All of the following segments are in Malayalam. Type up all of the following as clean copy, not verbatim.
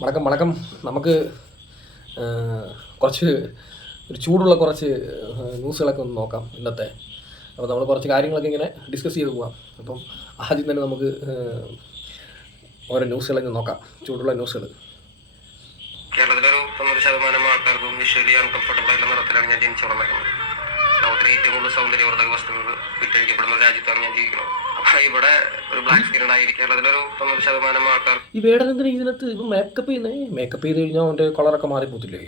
വണക്കം നമുക്ക് കുറച്ച് ഒരു ചൂടുള്ള കുറച്ച് ന്യൂസുകളൊക്കെ ഒന്ന് നോക്കാം ഇന്നത്തെ. അപ്പോൾ നമ്മൾ കുറച്ച് കാര്യങ്ങളൊക്കെ ഇങ്ങനെ ഡിസ്കസ് ചെയ്ത് പോകാം. അപ്പം ആദ്യം തന്നെ നമുക്ക് ഓരോ ന്യൂസുകളൊക്കെ നോക്കാം, ചൂടുള്ള ന്യൂസുകൾ. കേരളത്തിലൊരു 90% ആൾക്കാർക്കും വിഷ്വലി അൺകംഫർട്ടബിൾ ആയിട്ടുള്ള നിറത്തിലാണ് ഞാൻ ജനിച്ചു വളർന്നത്. ലോകത്തിലെ ഏറ്റവും കൂടുതൽ സൗന്ദര്യവർദ്ധക വസ്തുക്കൾ വിറ്റഴിക്കപ്പെടുന്ന രാജ്യത്താണ് ഞാൻ ജീവിക്കുന്നത്. അപ്പം ഇവിടെ ഒരു ബ്ലാക്ക് സ്കിൻ ആയിരിക്കും. കേരളത്തിലൊരു 90% ആൾക്കാർ ഈ വേടനെന്തിനാ ഇതിനകത്ത് ഇപ്പം മേക്കപ്പ് ചെയ്ത് കഴിഞ്ഞാൽ അവൻ്റെ കളറൊക്കെ മാറിപ്പോത്തില്ലേ?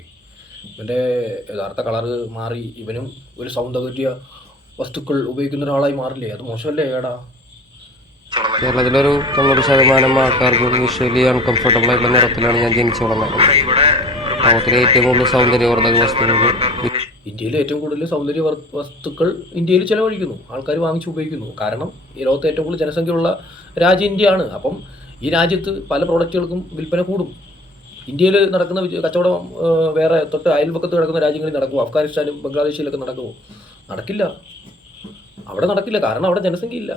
ഇവൻ്റെ യഥാർത്ഥ കളറ് മാറി ഇവനും ഒരു സൗന്ദര്യ വസ്തുക്കൾ ഉപയോഗിക്കുന്ന ഒരാളായി മാറില്ലേ? അത് മോശമല്ലേ ഏടാ? കേരളത്തിലൊരു 90% ആൾക്കാർക്കും വിഷ്വലി അൺകംഫർട്ടബിൾ ആയിട്ടുള്ള നിറത്തിലാണ് ഞാൻ ജനിച്ചു വളർന്നത്. ലോകത്തിലെ ഏറ്റവും കൂടുതൽ സൗന്ദര്യവർദ്ധക വസ്തുക്കൾ ഇന്ത്യയിൽ ഏറ്റവും കൂടുതൽ സൗന്ദര്യ വസ്തുക്കൾ ഇന്ത്യയിൽ ചിലവഴിക്കുന്നു, ആൾക്കാർ വാങ്ങിച്ച് ഉപയോഗിക്കുന്നു. കാരണം ഈ ലോകത്ത് ഏറ്റവും കൂടുതൽ ജനസംഖ്യയുള്ള രാജ്യം ഇന്ത്യയാണ്. അപ്പം ഈ രാജ്യത്ത് പല പ്രോഡക്റ്റുകൾക്കും വിൽപ്പന കൂടും. ഇന്ത്യയിൽ നടക്കുന്ന കച്ചവടം വേറെ തൊട്ട് അയൽപക്കത്ത് കിടക്കുന്ന രാജ്യങ്ങളിൽ നടക്കുമോ? അഫ്ഗാനിസ്ഥാനും ബംഗ്ലാദേശിലൊക്കെ നടക്കുമോ? നടക്കില്ല. അവിടെ നടക്കില്ല, കാരണം അവിടെ ജനസംഖ്യയില്ല.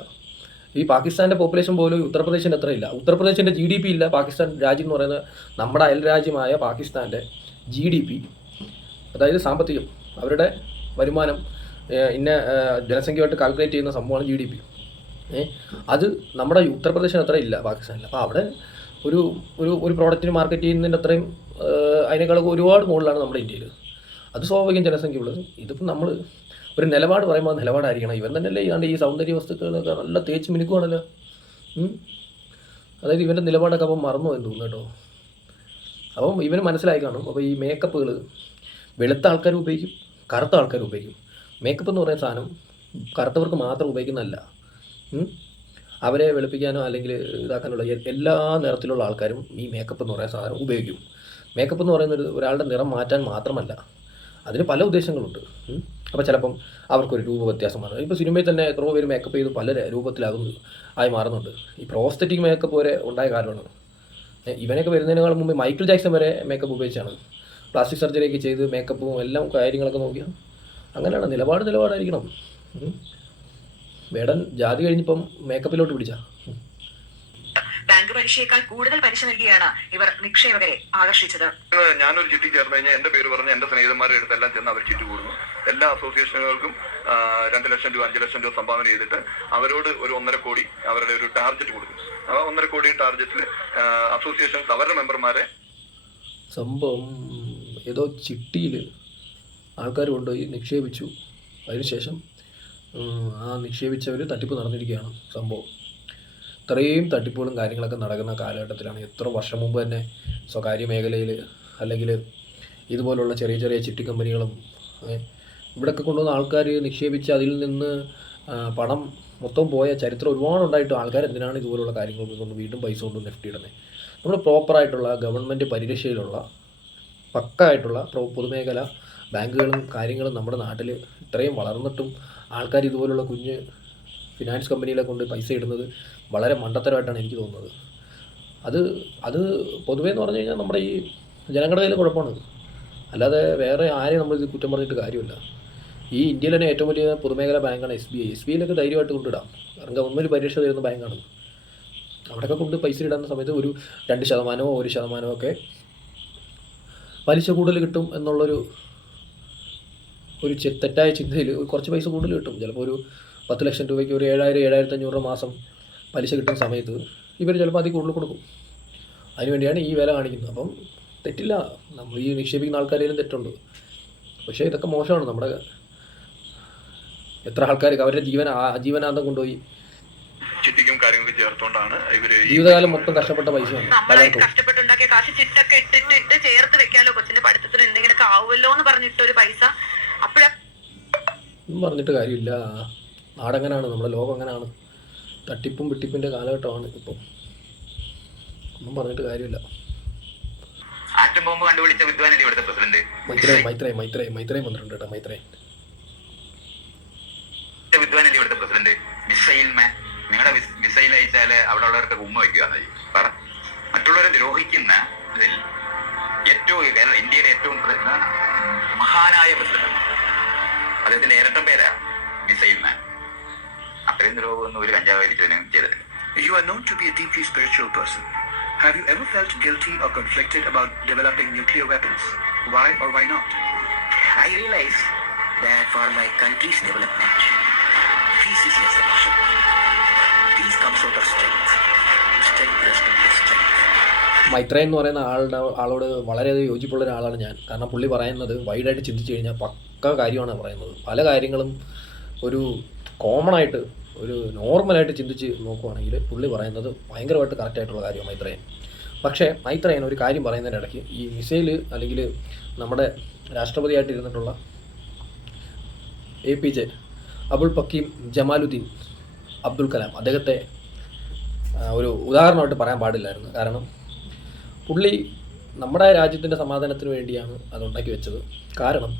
ഈ പാകിസ്ഥാൻ്റെ പോപ്പുലേഷൻ പോലും ഉത്തർപ്രദേശിൻ്റെ അത്ര ഇല്ല. ഉത്തർപ്രദേശിൻ്റെ GDP ഇല്ല. പാകിസ്ഥാൻ രാജ്യം എന്ന് പറയുന്നത് നമ്മുടെ അയൽ രാജ്യമായ പാകിസ്ഥാൻ്റെ GDP, അതായത് സാമ്പത്തികം, അവരുടെ വരുമാനം ഇന്ന ജനസംഖ്യയായിട്ട് കാൽക്കുലേറ്റ് ചെയ്യുന്ന സംഭവമാണ് GDP. അത് നമ്മുടെ ഉത്തർപ്രദേശിന് അത്ര ഇല്ല പാകിസ്ഥാനിൽ. അപ്പോൾ അവിടെ ഒരു ഒരു ഒരു പ്രോഡക്റ്റിന് മാർക്കറ്റ് ചെയ്യുന്നതിൻ്റെ അത്രയും അതിനേക്കാളൊക്കെ ഒരുപാട് മുകളിലാണ് നമ്മുടെ ഇന്ത്യയിൽ. അത് സ്വാഭാവികം ജനസംഖ്യ ഉള്ളത്. ഇതിപ്പം നമ്മൾ ഒരു നിലപാട് പറയുമ്പോൾ നിലപാടായിരിക്കണം. ഇവൻ തന്നെയല്ലേ ഇതാണ്ട് ഈ സൗന്ദര്യ വസ്തുക്കളൊക്കെ നല്ല തേച്ച് മിനുക്കുവാണല്ലോ. അതായത് ഇവൻ്റെ നിലപാടൊക്കെ അപ്പം മറന്നു എന്ന് തോന്നുന്നു കേട്ടോ. അപ്പം ഇവന് മനസ്സിലായി കാണും. അപ്പോൾ ഈ മേക്കപ്പുകൾ വെളുത്ത ആൾക്കാർ ഉപയോഗിക്കും, കറുത്ത ആൾക്കാർ ഉപയോഗിക്കും. മേക്കപ്പ് എന്ന് പറയുന്ന സാധനം കറുത്തവർക്ക് മാത്രം ഉപയോഗിക്കുന്നതല്ല. അവരെ വെളുപ്പിക്കാനോ അല്ലെങ്കിൽ ഇതാക്കാനുള്ള എല്ലാ നിറത്തിലുള്ള ആൾക്കാരും ഈ മേക്കപ്പ് എന്ന് പറയുന്ന സാധനം ഉപയോഗിക്കും. മേക്കപ്പ് എന്ന് പറയുന്നത് ഒരാളുടെ നിറം മാറ്റാൻ മാത്രമല്ല, അതിന് പല ഉദ്ദേശങ്ങളുണ്ട്. അപ്പോൾ ചിലപ്പം അവർക്കൊരു രൂപ വ്യത്യാസം മാറും. ഇപ്പോൾ സിനിമയിൽ തന്നെ എത്രയോ പേര് മേക്കപ്പ് ചെയ്ത് പല ആയി മാറുന്നുണ്ട്. ഈ പ്രോസ്തറ്റിക് മേക്കപ്പ് വരെ ഉണ്ടായ കാരണമാണ്. ഇവനൊക്കെ വരുന്നതിനേക്കാൾ മുമ്പ് മൈക്കിൾ ജാക്സൺ വരെ മേക്കപ്പ് ഉപയോഗിച്ചാണ്. പ്ലാസ്റ്റിക് സർജറിയൊക്കെ ചെയ്ത് മേക്കപ്പും എല്ലാം കാര്യങ്ങളൊക്കെ നോക്കിയാൽ അങ്ങനെയാണ്. നിലപാടായിരിക്കണം. വേടൻ ജാതി കഴിഞ്ഞിപ്പം മേക്കപ്പിലോട്ട് പിടിച്ച ബാങ്ക് പലിശയേക്കാൾ കൂടുതൽ പലിശ നൽകിയാണ് ഇവർ നിക്ഷേപകരെ ആകർഷിച്ചത്. ഞാനൊരു ചിട്ടി ചേർന്ന് കഴിഞ്ഞാൽ എന്റെ പേര് പറഞ്ഞ് എന്റെ സ്നേഹിതന്മാരുടെ അടുത്തെല്ലാം ചെന്ന് അവർ ചിട്ടി കൂടുന്നു. എല്ലാ അസോസിയേഷനുകൾക്കും 2 ലക്ഷം രൂപ 5 ലക്ഷം രൂപ സംഭാവന ചെയ്തിട്ട് അവരോട് ഒരു 1.5 കോടി അവരുടെ ഒരു ടാർഗറ്റ് കൊടുക്കും. ആ 1.5 കോടി ടാർഗറ്റിൽ അസോസിയേഷൻസ് അവരുടെ മെമ്പർമാരെ സംഭവം ഏതോ ചിട്ടിയിൽ ആൾക്കാർ കൊണ്ടുപോയി നിക്ഷേപിച്ചു. അതിനുശേഷം ആ നിക്ഷേപിച്ചവർ തട്ടിപ്പ് നടന്നിരിക്കുകയാണ് സംഭവം. ഇത്രയും തട്ടിപ്പുകളും കാര്യങ്ങളൊക്കെ നടക്കുന്ന കാലഘട്ടത്തിലാണ്, എത്ര വർഷം മുമ്പ് തന്നെ സ്വകാര്യ മേഖലയിൽ അല്ലെങ്കിൽ ഇതുപോലുള്ള ചെറിയ ചെറിയ ചിട്ടി കമ്പനികളും ഇവിടെയൊക്കെ കൊണ്ടുവന്ന ആൾക്കാർ നിക്ഷേപിച്ച് അതിൽ നിന്ന് പണം മൊത്തം പോയ ചരിത്രം ഒരുപാടുണ്ടായിട്ട് ആൾക്കാർ എന്തിനാണ് ഇതുപോലുള്ള കാര്യങ്ങൾക്ക് കൊണ്ട് വീണ്ടും പൈസ കൊണ്ട് നെഫ്റ്റ് ഇടുന്നത്? നമ്മൾ പ്രോപ്പറായിട്ടുള്ള ഗവൺമെൻറ് പരിരക്ഷയിലുള്ള പക്കായിട്ടുള്ള പൊതുമേഖല ബാങ്കുകളും കാര്യങ്ങളും നമ്മുടെ നാട്ടിൽ ഇത്രയും വളർന്നിട്ടും ആൾക്കാർ ഇതുപോലുള്ള കുഞ്ഞ് ഫിനാൻസ് കമ്പനികളെ കൊണ്ട് പൈസ ഇടുന്നത് വളരെ മണ്ടത്തരമായിട്ടാണ് എനിക്ക് തോന്നുന്നത്. അത് പൊതുവേ എന്ന് പറഞ്ഞു കഴിഞ്ഞാൽ നമ്മുടെ ഈ ജനങ്ങളുടെ കയ്യിൽ കുഴപ്പമാണ്. അല്ലാതെ വേറെ ആരെയും നമ്മൾ ഇത് കുറ്റം പറഞ്ഞിട്ട് കാര്യമില്ല. ഈ ഇന്ത്യയിൽ തന്നെ ഏറ്റവും വലിയ പൊതുമേഖല ബാങ്കാണ് SBI. SBIയിലൊക്കെ ധൈര്യമായിട്ട് കൊണ്ടിടാം, കാരണം ഗവൺമെൻറ് പരിരക്ഷ തരുന്ന ബാങ്കാണ്. അവിടെയൊക്കെ കൊണ്ട് പൈസ ഇടുന്ന സമയത്ത് ഒരു 2% 1% ഒക്കെ പലിശ കൂടുതൽ കിട്ടും എന്നുള്ളൊരു തെറ്റായ ചിന്തയിൽ കുറച്ച് പൈസ കൂടുതൽ കിട്ടും. ചിലപ്പോൾ ഒരു 10 ലക്ഷം രൂപയ്ക്ക് ഒരു 7,000-7,500 രൂപ മാസം പലിശ കിട്ടുന്ന സമയത്ത് ഇവർ ചിലപ്പോൾ അതിൽ കൂടുതൽ കൊടുക്കും. അതിനുവേണ്ടിയാണ് ഈ വില കാണിക്കുന്നത്. അപ്പം തെറ്റില്ല, നമ്മൾ ഈ നിക്ഷേപിക്കുന്ന ആൾക്കാരെയും തെറ്റുണ്ട്. പക്ഷേ ഇതൊക്കെ മോശമാണ്. നമ്മുടെ എത്ര ആൾക്കാർക്ക് അവരുടെ ജീവനാന്തം കൊണ്ടുപോയി ചിട്ടിക്കും കാര്യങ്ങളൊക്കെ ചേർത്തുകൊണ്ടാണ് ഇവര് ജീവിതകാലം മൊത്തം കഷ്ടപ്പെട്ട പൈസയാണ്. കഷ്ടപ്പെട്ടുണ്ടാക്കിയ കാശ് ചിട്ടൊക്കെ ഇട്ടിട്ട് ചേർത്ത് വെക്കാലോ, കൊച്ചിന്റെ പഠിത്തത്തിന് എന്തെങ്കിലുമൊക്കെ ആവുമല്ലോ എന്ന് പറഞ്ഞിട്ടൊരു പൈസ ഒന്നും പറഞ്ഞിട്ട് കാര്യമില്ല. നാടെങ്ങനെയാണ്, നമ്മുടെ ലോകം അങ്ങനെയാണ്. തട്ടിപ്പും വെട്ടിപ്പിൻ്റെ കാലഘട്ടമാണ് ഇപ്പം. ഒന്നും പറഞ്ഞിട്ട് കാര്യമില്ല. ആറ്റം ബോംബ് കണ്ടുപിടിച്ച വിദ്വാനല്ലേ ഇവിടുത്തെ പ്രസിഡന്റ്? മൈത്രേയൻ വന്നിട്ടുണ്ട് കേട്ടോ. വിദ്വാനല്ലേ ഇവിടുത്തെ പ്രസിഡന്റ്? മിസൈൽ മാൻ. നിങ്ങളുടെ മിസൈൽ അയച്ചാല് അവിടെ ഉള്ളവർക്ക് ഉമ്മ വയ്ക്കുക. മറ്റുള്ളവരെ ദ്രോഹിക്കുന്ന ഇതിൽ ഏറ്റവും ഇന്ത്യയിലെ ഏറ്റവും മഹാനായ പ്രസിഡന്റ്, അദ്ദേഹത്തിന്റെ ഇരട്ടം പേരാ മിസൈൽ മാൻ. അത്രയും ദ്രോഹമൊന്നും ഒരു കഞ്ചാവ് വലിച്ചതിനും ചെയ്തിട്ടില്ല. You are known to be a deeply spiritual person. Have you ever felt guilty or conflicted about developing nuclear weapons? Why or why not? I realize that for my country's development, peace is essential. Peace comes out of strength. Strength respects strength. Maitreyan എന്ന് പറയുന്ന ആളോട് വളരെയധികം യോജിപ്പുള്ള ഒരാളാണ് ഞാൻ. കാരണം പുള്ളി പറയുന്നത് വൈഡായിട്ട് ചിന്തിച്ച് കഴിഞ്ഞാൽ പക്ക കാര്യമാണ് പറയുന്നത്. പല കാര്യങ്ങളും ഒരു കോമൺ ആയിട്ട് ഒരു നോർമലായിട്ട് ചിന്തിച്ച് നോക്കുവാണെങ്കിൽ പുള്ളി പറയുന്നത് ഭയങ്കരമായിട്ട് കറക്റ്റായിട്ടുള്ള കാര്യമാണ് മൈത്രേയൻ. പക്ഷേ മൈത്രേയൻ ഒരു കാര്യം പറയുന്നതിൻ്റെ ഇടയ്ക്ക് ഈ മിസൈൽ അല്ലെങ്കിൽ നമ്മുടെ രാഷ്ട്രപതിയായിട്ട് ഇരുന്നിട്ടുള്ള APJ അബുൽ പക്കീം ജമാലുദ്ദീൻ അബ്ദുൽ കലാം അദ്ദേഹത്തെ ഒരു ഉദാഹരണമായിട്ട് പറയാൻ പാടില്ലായിരുന്നു. കാരണം പുള്ളി നമ്മുടെ രാജ്യത്തിൻ്റെ സമാധാനത്തിന് വേണ്ടിയാണ് അതുണ്ടാക്കി വെച്ചത്. കാരണം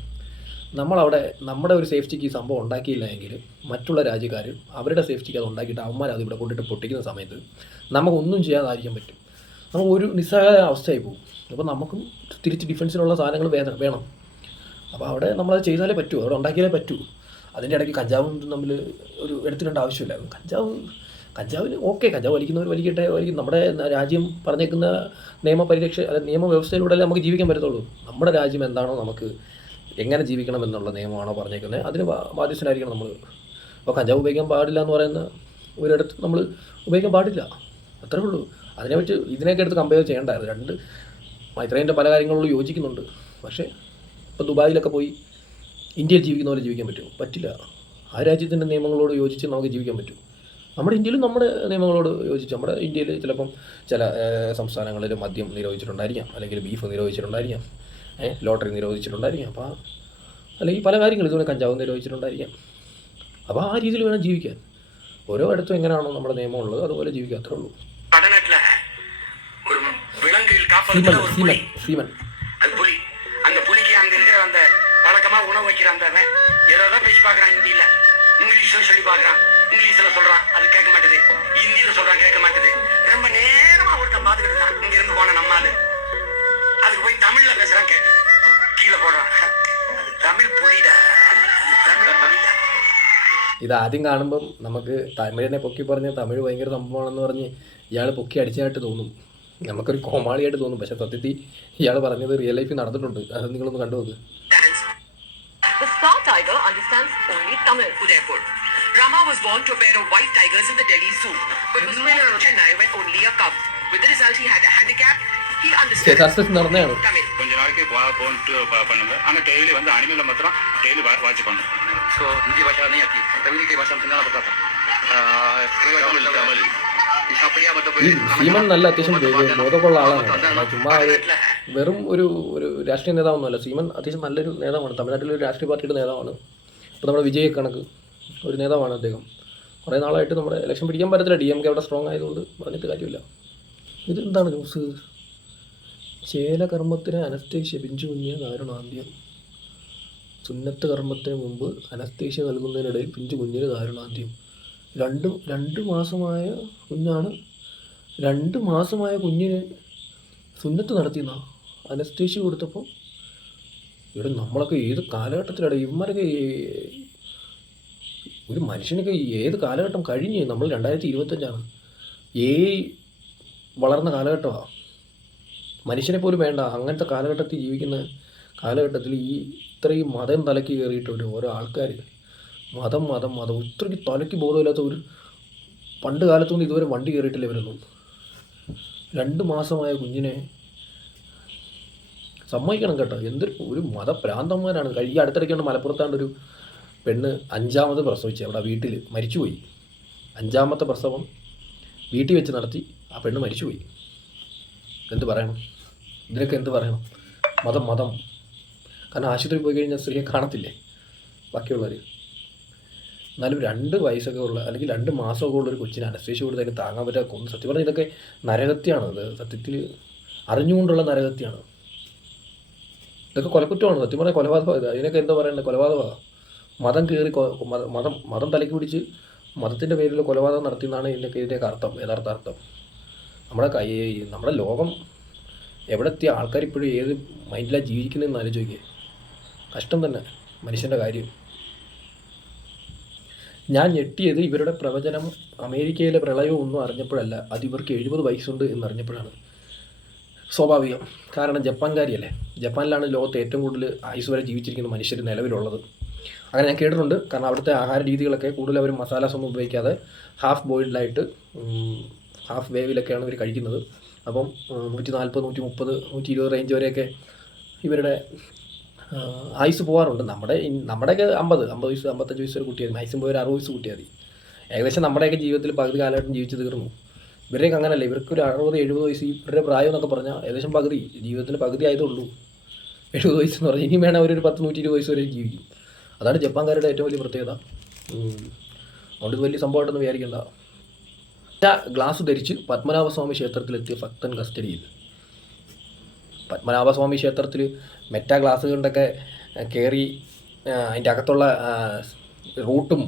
നമ്മളവിടെ നമ്മുടെ ഒരു സേഫ്റ്റിക്ക് ഈ സംഭവം ഉണ്ടാക്കിയില്ല എങ്കിൽ മറ്റുള്ള രാജ്യക്കാർ അവരുടെ സേഫ്റ്റിക്ക് അത് ഉണ്ടാക്കിയിട്ട് അവന്മാർ അത് ഇവിടെ കൊണ്ടിട്ട് പൊട്ടിക്കുന്ന സമയത്ത് നമുക്കൊന്നും ചെയ്യാതായിരിക്കാൻ പറ്റും. നമുക്ക് ഒരു നിസ്സഹായ അവസ്ഥയായി പോകും. അപ്പോൾ നമുക്കും തിരിച്ച് ഡിഫൻസിനുള്ള സാധനങ്ങൾ വേണം. അപ്പോൾ അവിടെ നമ്മളത് ചെയ്താലേ പറ്റൂ, അവിടെ ഉണ്ടാക്കിയാലേ പറ്റൂ. അതിൻ്റെ ഇടയ്ക്ക് കഞ്ചാവും തമ്മിൽ ഒരു എടുത്തിടേണ്ട ആവശ്യമില്ലായിരുന്നു. കഞ്ചാവിന് ഓക്കെ, കഞ്ചാവ് വലിക്കുന്നവർ വലിക്കട്ടെ, നമ്മുടെ രാജ്യം പറഞ്ഞേക്കുന്ന നിയമപരിരക്ഷ നിയമവ്യവസ്ഥയിലൂടെ നമുക്ക് ജീവിക്കാൻ പറ്റത്തുള്ളൂ. നമ്മുടെ രാജ്യം എന്താണോ നമുക്ക് എങ്ങനെ ജീവിക്കണം എന്നുള്ള നിയമമാണോ പറഞ്ഞേക്കുന്നത് അതിന് ബാധ്യസ്ഥനായിരിക്കണം നമ്മൾ. അപ്പോൾ കഞ്ചാവ് ഉപയോഗിക്കാൻ പാടില്ല എന്ന് പറയുന്ന ഒരിടത്ത് നമ്മൾ ഉപയോഗിക്കാൻ പാടില്ല, അത്രേ ഉള്ളൂ. അതിനെ വെച്ച് ഇതിനെയൊക്കെ എടുത്ത് കമ്പയർ ചെയ്യേണ്ടായിരുന്നു. മൈത്രേയൻ്റെ പല കാര്യങ്ങളിലും യോജിക്കുന്നുണ്ട്. പക്ഷേ ഇപ്പോൾ ദുബായിലൊക്കെ പോയി ഇന്ത്യയിൽ ജീവിക്കുന്ന പോലെ ജീവിക്കാൻ പറ്റുമോ? പറ്റില്ല. ആ രാജ്യത്തിൻ്റെ നിയമങ്ങളോട് യോജിച്ച് നമുക്ക് ജീവിക്കാൻ പറ്റും. നമ്മുടെ ഇന്ത്യയിലും നമ്മുടെ നിയമങ്ങളോട് യോജിച്ച് നമ്മുടെ ഇന്ത്യയിൽ ചിലപ്പം ചില സംസ്ഥാനങ്ങളിൽ മദ്യം നിരോധിച്ചിട്ടുണ്ടായിരിക്കാം, അല്ലെങ്കിൽ ബീഫ് നിരോധിച്ചിട്ടുണ്ടായിരിക്കാം, ലോട്ടറി നിരോധിച്ചിട്ടുണ്ടായിരിക്കാം, അപ്പോൾ അല്ലെങ്കിൽ പല കാര്യങ്ങൾ ഇതുപോലെ കഞ്ചാവ് നിരോധിച്ചിട്ടുണ്ടായിരിക്കാം. അപ്പോൾ ആ രീതിയിൽ വേണം ജീവിക്കാൻ. ഓരോ ഇടത്തും എങ്ങനെയാണോ നമ്മുടെ നിയമം ഉള്ളത് അതുപോലെ ജീവിക്കുക, അത്രേ ഉള്ളൂ. സീമൻ அது புலி. அந்த புலிக்கு அங்க இருக்கிற அந்த பழக்கமா உணவு வைக்கிற அந்த ஏதோ பேசி பாக்குறான். ஹிந்தியில இங்கிலீஷ்ல சொல்லி பாக்குறான், இங்கிலீஷ்ல சொல்றான், அது கேட்க மாட்டேது. ஹிந்தியில சொல்றான், கேட்க மாட்டேது. ரொம்ப நேரமா ஒருத்தன் பாத்துக்கிட்டு இருக்கான். இங்க இருந்து போன நம்மால அதுக்கு போய் தமிழ்ல பேசுறான், கேட்டு கீழே போடுறான். அது தமிழ் புலிடா, தமிழ் புலிடா. ഇത് ആദ്യം കാണുമ്പം നമുക്ക് തമിഴിനെ പൊക്കി പറഞ്ഞ തമിഴ് ഭയങ്കര സംഭവമാണെന്ന് പറഞ്ഞ് ഇയാൾ പൊക്കി അടിച്ചതായിട്ട് തോന്നും, നമുക്കൊരു കോമാളിയായിട്ട് തോന്നും. പക്ഷെ സത്യത്തിൽ ഇയാൾ പറഞ്ഞത് റിയൽ ലൈഫിൽ നടന്നിട്ടുണ്ട്. അത് നിങ്ങളൊന്ന് കണ്ടു നോക്ക്. The star tiger understands only Tamil. Udaipur. Rama was born to a pair of white tigers in the Delhi zoo, but was born in Chennai when only a cub. With the result, he had a handicap. He understood യഥാർത്ഥത്തിൽ നടന്നതാണ്. Tamil. கொஞ்ச நாளைக்கு போன்ட்டு பண்ணுங்க. ஆனால் டெய்லி வந்து அனிமலை மாத்திரம் டெய்லி வாட்ச் பண்ணும். सो हिंदी भाषा नहीं आती, तमिल की भाषा समझना पड़ता था. ഈ സീമൻ നല്ല അത്യാവശ്യം ബോധമുള്ള ആളാണ്. ചുമ്മാ വെറും ഒരു രാഷ്ട്രീയ നേതാവൊന്നുമല്ല. സീമൻ അത്യാവശ്യം നല്ലൊരു നേതാവാണ്. തമിഴ്നാട്ടിലെ ഒരു രാഷ്ട്രീയ പാർട്ടിയുടെ നേതാവാണ്. ഇപ്പോൾ നമ്മുടെ വിജയ് കണക്ക് ഒരു നേതാവാണ് അദ്ദേഹം. കുറേ നാളായിട്ട് നമ്മുടെ ഇലക്ഷൻ പിടിക്കാൻ പറ്റത്തില്ല. DMK അവിടെ സ്ട്രോങ് ആയതുകൊണ്ട് പറഞ്ഞിട്ട് കാര്യമില്ല. ഇതെന്താണ് ന്യൂസ്? ചേലകർമ്മത്തിന് അനസ്തേഷ്യ പിഞ്ചു കുഞ്ഞിന് ദാരുണാന്ത്യം. സുന്നത്ത് കർമ്മത്തിന് മുമ്പ് അനസ്തേഷ്യ നൽകുന്നതിനിടയിൽ പിഞ്ചു കുഞ്ഞിന് ദാരുണാന്ത്യം. രണ്ട് മാസമായ കുഞ്ഞാണ്. 2 മാസമായ കുഞ്ഞിന് സുന്നത്ത് നടത്തിയെന്നാ അനസ്തേഷ്യ കൊടുത്തപ്പോൾ. ഇവിടെ നമ്മളൊക്കെ ഏത് കാലഘട്ടത്തിലാണ്? ഇവന്മാരൊക്കെ ഒരു മനുഷ്യനൊക്കെ ഏത് കാലഘട്ടം കഴിഞ്ഞ്? നമ്മൾ 2025 വളർന്ന കാലഘട്ടമാണ്. മനുഷ്യനെ പോലും വേണ്ട അങ്ങനത്തെ കാലഘട്ടത്തിൽ ജീവിക്കുന്ന കാലഘട്ടത്തിൽ ഇത്രയും മതം തലയ്ക്ക് കയറിയിട്ട് ഓരോ ആൾക്കാർ മതം ഇത്രയ്ക്ക് തലയ്ക്ക് ബോധമില്ലാത്ത ഒരു പണ്ട് കാലത്തൊന്നും ഇതുവരെ വണ്ടി കയറിയിട്ടില്ല ഇവരൊന്നും. 2 മാസമായ കുഞ്ഞിനെ സമ്മതിക്കണം കേട്ടോ. ഒരു മതഭ്രാന്തന്മാരാണ്. ഈ അടുത്തിടയ്ക്കാണ് മലപ്പുറത്താണ്ടൊരു പെണ്ണ് 5ാമത് പ്രസവിച്ച് അവിടെ വീട്ടിൽ മരിച്ചുപോയി. 5ാമത്തെ പ്രസവം വീട്ടിൽ വെച്ച് നടത്തി. ആ പെണ്ണ് മരിച്ചുപോയി. എന്ത് പറയണം? ഇതിനൊക്കെ എന്ത് പറയണം? മതം. കാരണം ആശുപത്രി പോയി കഴിഞ്ഞാൽ സ്ത്രീയെ കാണത്തില്ലേ ബാക്കിയുള്ളവർ. എന്നാലും 2 വയസ്സൊക്കെ ഉള്ള അല്ലെങ്കിൽ 2 മാസമൊക്കെ ഉള്ളൊരു കൊച്ചിന് അനസ്തേഷ്യ കൊടുത്ത് അതിന് താങ്ങാൻ പറ്റാതെ കൊന്നു. സത്യം പറഞ്ഞാൽ ഇതൊക്കെ നരഹത്യയാണ്. ഇത് സത്യത്തിൽ അറിഞ്ഞുകൊണ്ടുള്ള നരഹത്യയാണ്. ഇതൊക്കെ കൊലക്കുറ്റമാണ്. സത്യം പറഞ്ഞാൽ കൊലപാതകമാണ്. ഇതിനൊക്കെ എന്താ പറയണ്ടത്? കൊലപാതകമാണ്. മതം കയറി മതം തലയ്ക്ക് പിടിച്ച് മതത്തിൻ്റെ പേരിൽ കൊലപാതകം നടത്തിയെന്നാണ് ഇതിൻ്റെയൊക്കെ അർത്ഥം, യഥാർത്ഥ അർത്ഥം. നമ്മുടെ ലോകം എവിടെ എത്തിയ ആൾക്കാർ ഇപ്പോഴും ഏത് മൈൻഡിലാണ് ജീവിക്കുന്നതെന്ന് ആലോചിക്കുക. കഷ്ടം തന്നെ മനുഷ്യൻ്റെ കാര്യം. ഞാൻ ഞെട്ടിയത് ഇവരുടെ പ്രവചനം അമേരിക്കയിലെ പ്രളയവും ഒന്നും അറിഞ്ഞപ്പോഴല്ല, അത് ഇവർക്ക് 70 വയസ്സുണ്ട് എന്നറിഞ്ഞപ്പോഴാണ്. സ്വാഭാവികം. കാരണം ജപ്പാൻകാരിയല്ലേ. ജപ്പാനിലാണ് ലോകത്ത് ഏറ്റവും കൂടുതൽ ആയുസ് വരെ ജീവിച്ചിരിക്കുന്ന മനുഷ്യർ നിലവിലുള്ളത്. അങ്ങനെ ഞാൻ കേട്ടിട്ടുണ്ട്. കാരണം അവിടുത്തെ ആഹാര രീതികളൊക്കെ കൂടുതൽ അവർ മസാലാസ് ഒന്നും ഉപയോഗിക്കാതെ ഹാഫ് ബോയിൽഡായിട്ട് ഹാഫ് വേവിലൊക്കെയാണ് ഇവർ കഴിക്കുന്നത്. അപ്പം 140, 130, 120 റേഞ്ച് വരെയൊക്കെ ഇവരുടെ ആയുസ് പോകാറുണ്ട്. നമ്മുടെയൊക്കെ 50 വയസ്സ് 55 വയസ്സ് വരെ കൂട്ടിയാൽ മതി. മാക്സിമം പോയി ഒരു 60 വയസ്സ് കൂട്ടിയാൽ മതി. ഏകദേശം നമ്മുടെയൊക്കെ ജീവിതത്തിൽ പകുതി കാലഘട്ടം ജീവിച്ച് തീർന്നു. ഇവരേക്ക് അങ്ങനെയല്ല. ഇവർക്ക് ഒരു 60-70 വയസ്സ് ഇവരുടെ പ്രായം എന്നൊക്കെ പറഞ്ഞാൽ ഏകദേശം പകുതി ജീവിതത്തിൻ്റെ പകുതി ആയതുള്ളൂ. 70 വയസ്സെന്ന് പറഞ്ഞാൽ ഇനി വേണം അവരൊരു 10-120 വയസ്സ് വരെ ജീവിക്കും. അതാണ് ജപ്പാൻകാരുടെ ഏറ്റവും വലിയ പ്രത്യേകത. അതുകൊണ്ട് ഇത് വലിയ സംഭവമായിട്ടൊന്നും വിചാരിക്കേണ്ട. ഗ്ലാസ് ധരിച്ച് പത്മനാഭസ്വാമി ക്ഷേത്രത്തിലെത്തിയ ഭക്തൻ കസ്റ്റഡിയിൽ. പത്മനാഭസ്വാമി ക്ഷേത്രത്തിൽ മെറ്റാ ഗ്ലാസ് കൊണ്ടൊക്കെ കയറി അതിൻ്റെ അകത്തുള്ള റൂട്ടും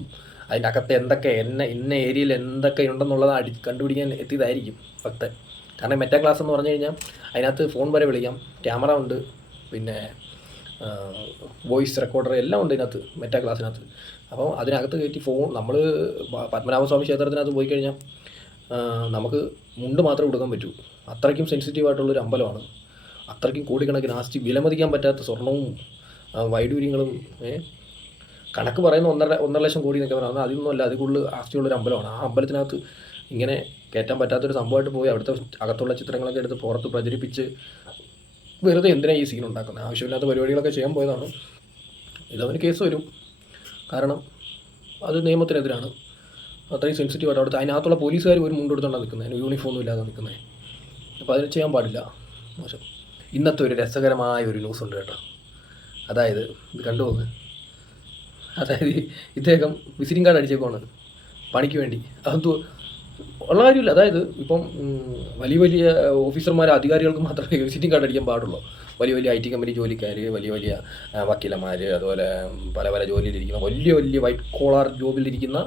അതിൻ്റെ അകത്ത് എന്തൊക്കെ ഇന്ന ഏരിയയിൽ എന്തൊക്കെ ഉണ്ടെന്നുള്ളത് കണ്ടുപിടിക്കാൻ എത്തിയതായിരിക്കും ഭക്തൻ. കാരണം മെറ്റാ ക്ലാസ് എന്ന് പറഞ്ഞു കഴിഞ്ഞാൽ അതിനകത്ത് ഫോൺ വരെ വിളിക്കാം, ക്യാമറ ഉണ്ട്, പിന്നെ വോയിസ് റെക്കോർഡർ എല്ലാം ഉണ്ട് ഇതിനകത്ത് മെറ്റാ ക്ലാസ്സിനകത്ത്. അപ്പോൾ അതിനകത്ത് കയറ്റി നമ്മൾ പത്മനാഭസ്വാമി ക്ഷേത്രത്തിനകത്ത് പോയി കഴിഞ്ഞാൽ നമുക്ക് മുണ്ട് മാത്രമേ കൊടുക്കാൻ പറ്റൂ. അത്രയ്ക്കും സെൻസിറ്റീവായിട്ടുള്ളൊരു അമ്പലമാണ്. അത്രയ്ക്കും കോടിക്കണക്കിന് ആസ്തി വിലമതിക്കാൻ പറ്റാത്ത സ്വർണവും വൈഡൂര്യങ്ങളും കണക്ക് പറയുന്ന 1.5 ലക്ഷം കോടി എന്നൊക്കെ പറയുന്നത് അതൊന്നും അല്ല. അതിൽ കൂടുതൽ ആസ്തിയുള്ളൊരു അമ്പലമാണ്. ആ അമ്പലത്തിനകത്ത് ഇങ്ങനെ കയറ്റാൻ പറ്റാത്തൊരു സംഭവമായിട്ട് പോയി അവിടുത്തെ അകത്തുള്ള ചിത്രങ്ങളൊക്കെ എടുത്ത് പുറത്ത് പ്രചരിപ്പിച്ച് വെറുതെ എന്തിനാണ് ഈ സീൻ ഉണ്ടാക്കുന്നത്? ആവശ്യമില്ലാത്ത പരിപാടികളൊക്കെ ചെയ്യാൻ പോയതാണ്. ഇതവന് കേസ് വരും. കാരണം അത് നിയമത്തിനെതിരാണ്. അത്രയും സെൻസിറ്റീവായിട്ട് അവിടുത്തെ അതിനകത്തുള്ള പോലീസുകാർ ഒരു മുണ്ടെടുത്തോണ്ടാണ് നിൽക്കുന്നത്. അതിന് യൂണിഫോമൊന്നും ഇല്ലാതെ നിൽക്കുന്നത്. അപ്പോൾ അതിന് ചെയ്യാൻ പാടില്ല. മോശം. ഇന്നത്തെ ഒരു രസകരമായ ഒരു ന്യൂസ് ഉണ്ട് കേട്ടോ. അതായത് ഇത് കണ്ടുപോകുന്നത്, അതായത് ഇദ്ദേഹം വിസിറ്റിംഗ് കാർഡ് അടിച്ചേക്കുവാണ് പണിക്ക് വേണ്ടി. അതെന്തോ ഉള്ള കാര്യമില്ല. അതായത് ഇപ്പം വലിയ ഓഫീസർമാർ അധികാരികൾക്ക് മാത്രമേ വിസിറ്റിംഗ് കാർഡ് അടിക്കാൻ പാടുള്ളൂ. വലിയ IT കമ്പനി ജോലിക്കാർ, വലിയ വക്കീലന്മാർ, അതുപോലെ പല ജോലിയിലിരിക്കുന്ന വലിയ വൈറ്റ് കോളർ ജോബിലിരിക്കുന്ന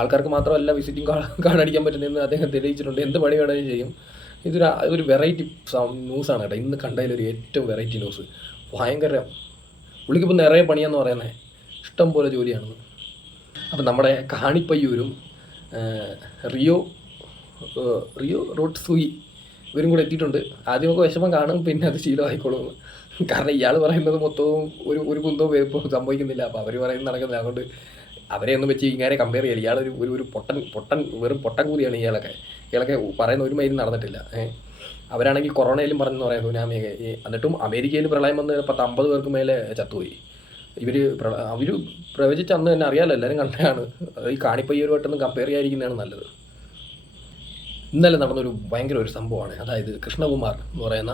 ആൾക്കാർക്ക് മാത്രമല്ല വിസിറ്റിംഗ് കാർഡ് അടിക്കാൻ പറ്റുന്നതെന്ന് അദ്ദേഹം തെളിയിച്ചിട്ടുണ്ട്. എന്ത് പണി വേണമെങ്കിലും ചെയ്യും. ഇതൊരു വെറൈറ്റി ന്യൂസാണ് കേട്ടോ. ഇന്ന് കണ്ടതിലൊരു ഏറ്റവും വെറൈറ്റി ന്യൂസ്. ഭയങ്കര പുള്ളിക്കിപ്പോൾ നിറയെ പണിയാന്ന് പറയുന്നത്. ഇഷ്ടം പോലെ ജോലിയാണെന്ന്. അപ്പം നമ്മുടെ കാണിപ്പയ്യൂരും റിയോ റോഡ് സൂയി ഇവരും കൂടെ എത്തിയിട്ടുണ്ട്. ആദ്യമൊക്കെ വിഷമം കാണും, പിന്നെ അത് ശീലമായിക്കോളും. കാരണം ഇയാൾ പറയുന്നത് മൊത്തവും ഒരു കുന്തവും ഇപ്പോൾ സംഭവിക്കുന്നില്ല. അപ്പോൾ അവർ പറയുന്നത് നടക്കുന്നില്ല. അതുകൊണ്ട് അവരെ ഒന്നും വെച്ച് ഇങ്ങനെ കമ്പയർ ചെയ്യില്ല. ഇയാളൊരു ഒരു വെറും പൊട്ടൻ കൂടിയാണ് ഇയാളൊക്കെ പറയുന്ന ഒരു മൈലും നടന്നിട്ടില്ല. അവരാണെങ്കിൽ കൊറോണയിലും പറഞ്ഞെന്ന് പറയാം സുനാമിയൊക്കെ. എന്നിട്ടും അമേരിക്കയിൽ പ്രളയം വന്ന് 50 പേർക്ക് മേലെ ചത്തുപോയി. അവർ പ്രവചിച്ച് അന്ന് തന്നെ അറിയാമല്ലോ, എല്ലാവരും കണ്ടതാണ്. ഈ കാണിപ്പയ്യൂരുമായിട്ടൊന്നും കമ്പയർ ചെയ്യാതിരിക്കുന്നതാണ് നല്ലത്. ഇന്നലെ നടന്നൊരു ഭയങ്കര ഒരു സംഭവമാണ്. അതായത് കൃഷ്ണകുമാർ എന്ന് പറയുന്ന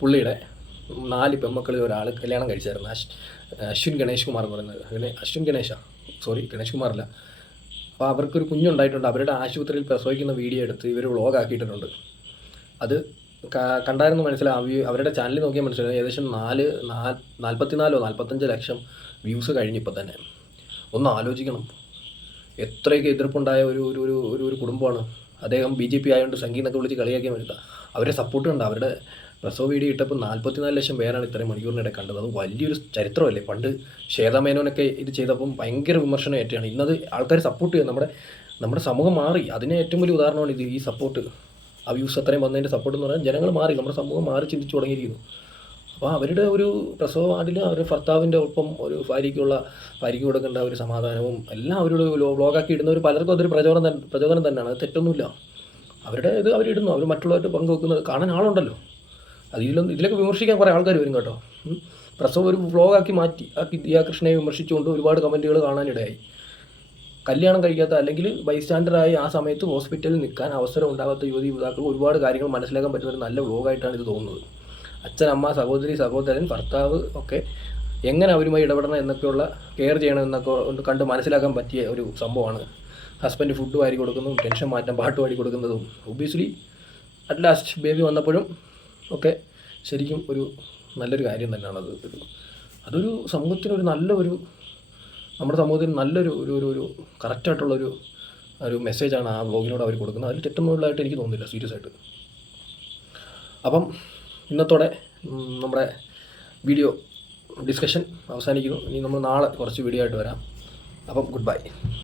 പുള്ളിയുടെ 4 പെൺമക്കളിൽ ഒരാൾ കല്യാണം കഴിച്ചായിരുന്നു. അശ്വിൻ ഗണേഷ് കുമാർ എന്ന് പറയുന്നത്. ഗണേഷ് കുമാറല്ല. അപ്പോൾ അവർക്കൊരു കുഞ്ഞുണ്ടായിട്ടുണ്ട്. അവരുടെ ആശുപത്രിയിൽ പ്രസവിക്കുന്ന വീഡിയോ എടുത്ത് ഇവർ വ്ളോഗാക്കിയിട്ടുണ്ട്. അത് കണ്ടായിരുന്നു മനസ്സിലാവും. അവരുടെ ചാനലിൽ നോക്കിയാൽ മനസ്സിലാവും. ഏകദേശം 44-45 ലക്ഷം വ്യൂസ് കഴിഞ്ഞിപ്പോൾ തന്നെ. ഒന്ന് ആലോചിക്കണം, എത്രയൊക്കെ എതിർപ്പുണ്ടായ ഒരു കുടുംബമാണ്. അദ്ദേഹം BJP ആയതുകൊണ്ട് സംഗീതമൊക്കെ വിളിച്ച് കളിയാക്കിയാൽ വരുന്നത്. അവരെ സപ്പോർട്ട് കണ്ട അവരുടെ പ്രസവ വീഡിയോ ഇട്ടപ്പോൾ 44 ലക്ഷം പേരാണ് ഇത്രയും മണിക്കൂറിനിടെ കണ്ടത്. അത് വലിയൊരു ചരിത്രമല്ലേ. പണ്ട് ശ്വേതാമേനോനൊക്കെ ഇത് ചെയ്തപ്പം ഭയങ്കര വിമർശനം ഏറ്റാണ്. ഇന്നത് ആൾക്കാർ സപ്പോർട്ട് ചെയ്യുക. നമ്മുടെ സമൂഹം മാറി. അതിന് ഏറ്റവും വലിയ ഉദാഹരണമാണ് ഇത്. ഈ സപ്പോർട്ട്, ആ വ്യൂസ് അത്രയും വന്നതിൻ്റെ സപ്പോർട്ട് എന്ന് പറഞ്ഞാൽ ജനങ്ങൾ മാറി, നമ്മുടെ സമൂഹം മാറി ചിന്തിച്ചു തുടങ്ങിയിരിക്കുന്നു. അപ്പോൾ അവരുടെ ഒരു പ്രസവ വാർഡിൽ അവരുടെ ഭർത്താവിൻ്റെ ഒപ്പം ഒരു ഭാര്യയ്ക്ക് കൊടുക്കേണ്ട ഒരു സമാധാനവും എല്ലാം അവരോട് വ്ളോഗാക്കി ഇടുന്നവർ പലർക്കും അതൊരു പ്രചോദനം തന്നെയാണ്. അത് തെറ്റൊന്നുമില്ല. അവരുടെ ഇത് അവരിടുന്നു. അവർ മറ്റുള്ളവർക്ക് പങ്കുവെക്കുന്നത് കാണാൻ ആളുണ്ടല്ലോ. ഇതിലൊക്കെ വിമർശിക്കാൻ കുറേ ആൾക്കാർ വരും കേട്ടോ. പ്രസവം ഒരു വ്ളോഗാക്കി മാറ്റി ദിയാകൃഷ്ണയെ വിമർശിച്ചുകൊണ്ട് ഒരുപാട് കമൻറ്റുകൾ കാണാനിടയായി. കല്യാണം കഴിക്കാത്ത അല്ലെങ്കിൽ ബൈസ്റ്റാൻഡറായി ആ സമയത്ത് ഹോസ്പിറ്റലിൽ നിൽക്കാൻ അവസരം ഉണ്ടാകാത്ത യുവതാക്കൾ ഒരുപാട് കാര്യങ്ങൾ മനസ്സിലാക്കാൻ പറ്റുന്ന ഒരു നല്ല വ്ളോഗായിട്ടാണ് ഇത് തോന്നുന്നത്. അച്ഛൻ, അമ്മ, സഹോദരൻ, ഭർത്താവ് ഒക്കെ എങ്ങനെ അവരുമായി ഇടപെടണം എന്നൊക്കെയുള്ള കെയർ ചെയ്യണം എന്നൊക്കെ കണ്ട് മനസ്സിലാക്കാൻ പറ്റിയ ഒരു സംഭവമാണ്. ഹസ്ബൻഡ് ഫുഡ് വാരി കൊടുക്കുന്നതും ടെൻഷൻ മാറ്റാൻ പാട്ട് പാടി കൊടുക്കുന്നതും ഒബ്വിയസ്ലി അറ്റ് ലാസ്റ്റ് ബേബി വന്നപ്പോഴും ഒക്കെ ശരിക്കും ഒരു നല്ലൊരു കാര്യം തന്നെയാണ്. അതൊരു സമൂഹത്തിനൊരു നമ്മുടെ സമൂഹത്തിന് നല്ലൊരു ഒരു കറക്റ്റായിട്ടുള്ളൊരു മെസ്സേജാണ് ആ വ്ളോഗിനോട് അവർ കൊടുക്കുന്നത്. അതിൽ തെറ്റൊന്നുള്ളതായിട്ട് എനിക്ക് തോന്നുന്നില്ല സീരിയസ് ആയിട്ട്. അപ്പം ഇന്നത്തോടെ നമ്മുടെ വീഡിയോ ഡിസ്കഷൻ അവസാനിക്കുന്നു. ഇനി നമ്മൾ നാളെ കുറച്ച് വീഡിയോ ആയിട്ട് വരാം. അപ്പം ഗുഡ് ബൈ.